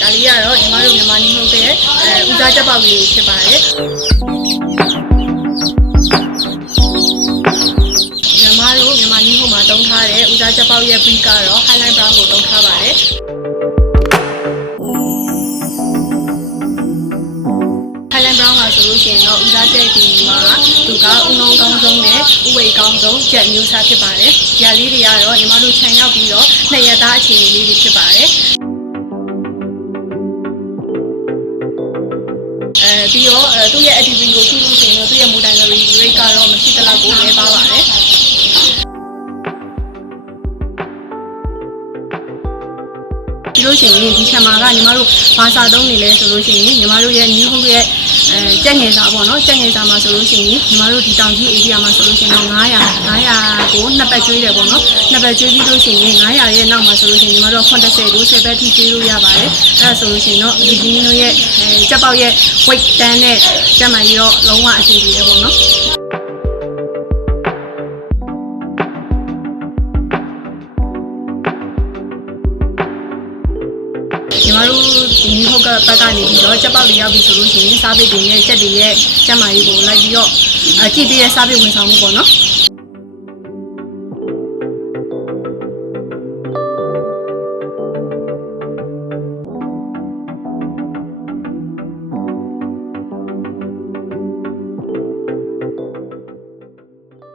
ဒါလေးကတော့ညီမတို့မြန်မာညီဟုတ်တဲ့ဦးစားချက်ပေါက်လေးဖြစ်ပါတယ်ညီမတို့မြန်မာညီဟုတ်မှာတုံးထားတဲ့ဦးစားချက်ပေါက်ရဲ့ breed ကတော့ highlight brown ကိုတုံးထားပါတယ်brown မှာဆိုလို့ရှိရင်တော့ဦးစားချက်ဒီမှာသူကဦးနှောင်းကောင်းဆုံးနဲ့ဥဝေကောင်းဆုံးချက်မျိုးစားဖြစ်ပါတယ်။ဒီဟာလေးတွေကတော့ညီမတို့ခြံရောက်ပြီးတော့နှစ်ရက်သားအခြေအနေလေးတွေဖြစ်ပါတယ်။ပြီးတော့သူ့ရဲ့ activity ကိုကြည့်လို့ရှိရင်တော့သူ့ရဲ့ mortality rate ကတော့မရှိသလောက်ကိုလည်းပါပါတယ်။ဒီလိုရှိရင်ဒီခြံမှာကညီမတို့ဘာစာသုံးနေလဲဆိုလို့ရှိရင်ညီမတို့ရဲ့ new home ရဲ့ကြက်ငယ်စာပေါ့နော်ကြက်ငယ်စာမှာဆိုလို့ရှိရင်ညီမတို့ဒီတောင်ကြီး area မှာဆိုလို့ရှိရင်တော့900ကိုနှစ်ပတ်ကျွေးတယ်ပေါ့နော်နှစ်ပတ်ကျွေးပြီးလို့ရှိရင်900ရဲ့နောက်မှာဆိုလို့ရှိရင်ညီမတို့80ကို10ပတ်ထိကျွေးလို့ရပါတယ်အဲ့ဒါဆိုလို့ရှိရင်တော့ဒီနင်းရဲ့ကြက်ပေါက်ရဲ့ weight တန်းနဲ့ကြက်မှန်ကြီးတော့လုံးဝအဆင်ပြေတယ်ပေါ့နော်ညီမတို့ဒီဟုတ်ကပတ်ကနေပြီးတော့ချက်ပေါက်လေးရောက်ပြီဆိုလို့ရှိရင်စားပိတ်တွေနဲ့ချက်တွေရဲ့ချက်မာကြီးကိုလိုက်ပြီးတော့ကြည့်ပြီးတဲ့စားပိတ်ဝန်ဆောင်မှုပေါ့နော်